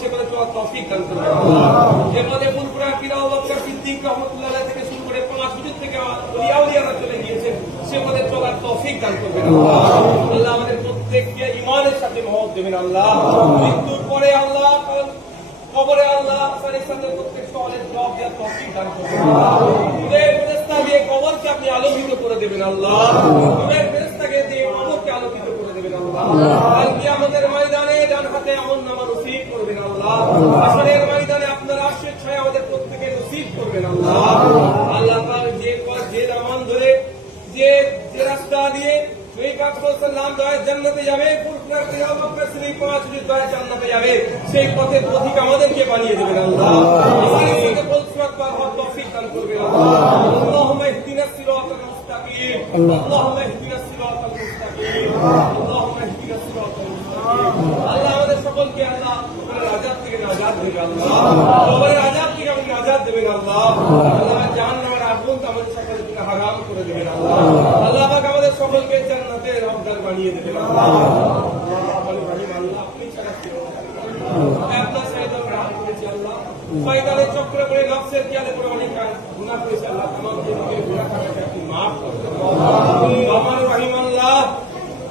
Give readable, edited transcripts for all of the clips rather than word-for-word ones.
সে পথে চলার তৌফিক দান করবেন। যে পথে ফুলপুরা পীর আবু বকর সিদ্দিক রাহমাতুল্লাহ আলাইহি থেকে শুরু করে 5 যুগ থেকে ওলিয়াউলিয়ারা চলে গিয়েছেন, সে পথে চলার তৌফিক দান করবেন আল্লাহ। আল্লাহ আমাদের প্রত্যেককে ঈমানের সাথে মওত দেবেন আল্লাহ। মৃত্যুর পরে আল্লাহ কবরে আল্লাহ আপনার সাথে প্রত্যেক সওয়ালের জবাব দেওয়ার তৌফিক দান করবেন আল্লাহ। নূরের ফেরেশতা দিয়ে কবরকে আপনি আলোকিত করে দেবেন আল্লাহ। নূরের ফেরেশতাকে দিয়ে কবরকে আলোকিত করে দেবেন আল্লাহ। আর কিয়ামতের ময়দানে ডান হাতে আমলনামা নসিব করবেন আল্লাহ। হাসরের ময়দানে আপনার আশিক ছায়া আমাদের প্রত্যেককে নসিব করবেন আল্লাহ। আল্লাহ তাআলা যে নামান ধরে যে রাস্তা দিয়ে সেই কাকসাল্লাম দয়া জান্নাতে যাবে, ফুলপুরার পীর আবু বকর সিদ্দিক 5 যুগ দয়া জান্নাতে যাবে, সেই পথে পথিক আমাদেরকে বানিয়ে দেবেন আল্লাহ। আমাদের সাথে ফুলপুরাত পার হওয়ার তৌফিক দান করবেন আল্লাহ। আল্লাহুম্মা ইহদিনাস সিরাতাল মুস্তাকিম, আল্লাহুম্মা ইহদিনাস সিরাতাল মুস্তাকিম, আল্লাহুম্মা ইহদিনাস সিরাতাল মুস্তাকিম। আল্লাহ আমাদের সকলকে আল্লাহ কবরের আযাব থেকে নাজাত দেবেন আল্লাহ। কবরের আযাব থেকে আপনি নাজাত দেবেন আল্লাহ। আল্লাহ জাহান্নামের আগুন আমাদের সকলের জন্য হারাম করে দেবেন আল্লাহ। আল্লাহ পাক আমাদের সকলকে জান্নাতের হকদার বানিয়ে দেবেন আল্লাহ। আপনি ছাড়া কেউ নেই। আপনার সাথে আমরা হাত করেছি আল্লাহ। শয়তানের চক্রে পড়ে নফসের খেয়ালে পড়ে অনেক গুনাহ করেছি আল্লাহ। তামাম গুনাহ খাতাকে আপনি মাফ করে দেন রহমান রহিম আল্লাহ।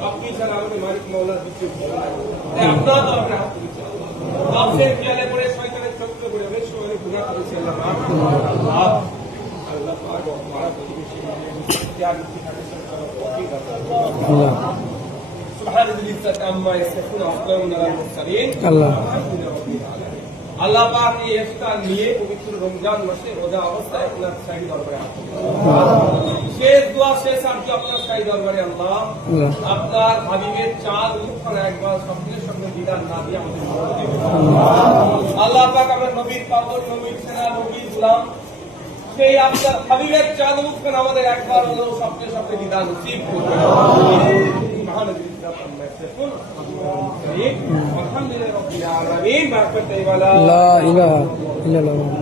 আপনি ছাড়া আমাদের মালিক মাওলার কিছু আপনার দরবারে হাত করেছি আল্লাহ। নফসের খেয়ালে পড়ে শয়তানের চক্রে পড়ে অনেক সময় গুনাহ করেছি আল্লাহ। মাফ করে দেন আল্লাহ। আল্লাহ পাক মারা প্রতিবেশী ত্যাগ থাকে আল্লাহ। সুবহান আল্লাহি আম্মা ইয়াসিফুন ওয়া সালামুন আলাল মুরসালিন আল্লাহ পাক এই ইফতার নিয়ে পবিত্র রমজান মাসে রোজা অবস্থায় আপনার শাহী দরবারে শেষ দোয়া শেষ আরজু আপনার শাহী দরবারে আল্লাহ। আপনার হাবিবের চাঁদ মুখখানা একবার সকলের সঙ্গে বিদান না দিয়ে আমাদের আল্লাহ পাক আমার নবীর পাগল নবীর সেনা নবীর গোলাম সেই আপনার হাবিবের চাঁদ মুখখানা আমাদের একবার হলো সকলের সঙ্গে বিদান নসিব করবেন। الحمد لله رب العالمين. لا إله إلا الله.